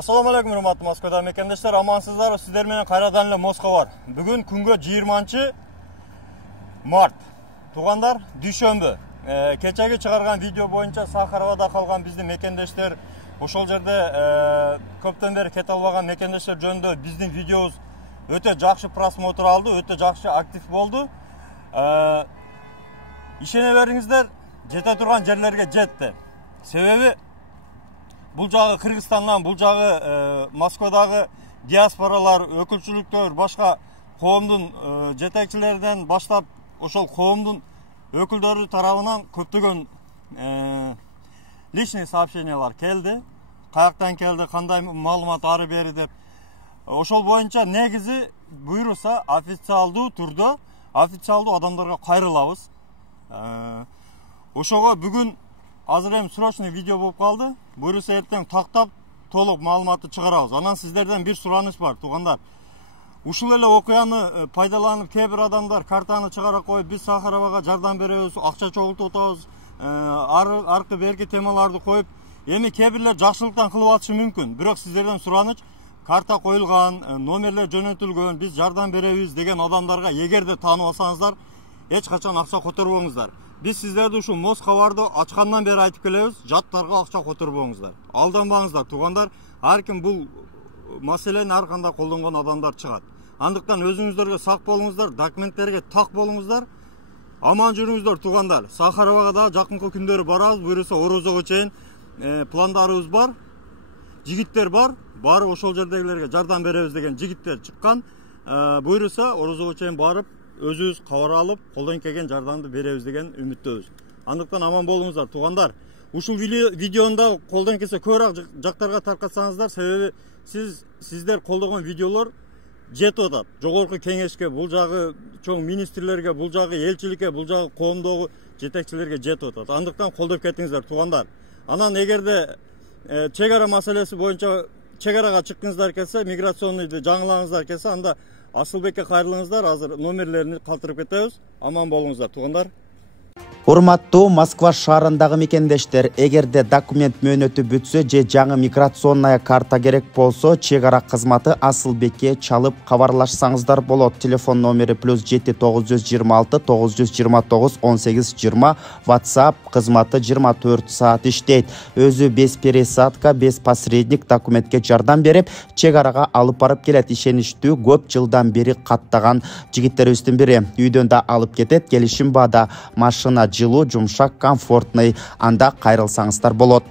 Assalamu alaikum hurmatly Moskvada mekendештер, амансыздар. Сиздер менен кайрадан эле Москва бар. Бүгүн күнгө 20 март. Туугандар, дүйшөмбү. Кечеги чыгарган видео боюнча Сахаровада калган биздин мекендештер, ошол жерде көптөн бери кете албаган мекендештер жөнүндө биздин видеобуз өтө жакшы просмотр алды, өтө жакшы актив болду. Ишене бериңиздер, жете турган жерлерге жетти. Себеби бул жагы Кыргызстандан, бул жагы Москвадагы диаспоралар, өкүлчүлүктөр, башка коомдун жетекчилерден баштап ошол коомдун өкүлдөрү тарабынан көптөгөн личный сообщениялар келди. Каяктан келди, кандай маалымат ары бери деп. Ошол боюнча негизи буйруса официалдуу түрдө официалдуу адамдарга кайрылабыз. Ошого бүгүн азыр эми срочный видео болуп калды. Буйруса эртең тактап толук маалыматты чыгарабыз. Анан сиздерден бир сураныш бар, туугандар. Ушул эле окуяны пайдаланып кээ бир адамдар картаны чыгара коюп, биз Сахаровага жардам беребиз, акча чогултуп атабыз, аркы берки темаларды коюп, эми кээ бирлер жакшылыктан кылып атышы мүмкүн. Бирок сиздерден сураныч, карта коюлган, номерлер жөнөтүлгөн, биз жардам беребиз деген адамдарга эгерде таанып алсаңыздар, эч качан акча которбоңуздар. Биз сиздерди ушул Москварды ачкандан бери айтып келебиз, жаттарга акча которбоңуздар. Алданбаңыздар, туугандар. Ар ким бул маселени ар кандай колдонгон адамдар чыгат. Андыктан өзүңүздөргө сак болуңуздар, документтерге так болуңуздар. Аман жүрүңүздөр, туугандар. Сахаровага да жакынкы күндөрү барабыз, буйруса Орозого чейин пландарыбыз бар. Жигиттер бар. Бары ошол жердегилерге жардам беребиз деген жигиттер чыккан. Буйруса Орозого чейин барып, өзүбүз кабар алып, колдон келген жардамды беребиз деген үмүттөбүз. Андыктан аман болуңуздар, туугандар. Ушул видеону колдон келсе көбүрөөк жактарга таркатсаңыздар, себеби сиздер колдогон видеолор жетип атат. Жогорку кеңешке, бул жагы чоң министрлерге, бул жагы элчиликке, бул жагы коомдогу жетекчилерге жетип атат. Андыктан колдоп кетиңиздер, туугандар. Анан эгерде чек ара маселеси боюнча чек арага чыккыңыздар келсе, миграционныйды жаңылаңыздар келсе, анда Асылбекке кайрылыңыздар. Азыр номерлерин калтырып кетебиз. Аман болуңуздар, туугандар. Урматтуу Москва шаарындагы мекендештер, эгерде документ мөөнөтү бүтсө же жаңы миграционная карта керек болсо, чек ара кызматы Асылбекке чалып кабарлашсаңыздар болот. Телефон номери +7 926 929 1820, WhatsApp кызматы 24 саат иштейт. Өзү без пересадка, без посредник документке жардам берип, чек арага алып барып келет. Ишеничтүү, көп жылдан бери каттаган жигиттерибиздин бири. Үйдөн да алып кетет, келишим баада. Машина жылуу, жумшак, комфортный, анда кайрылсаңыздар болот.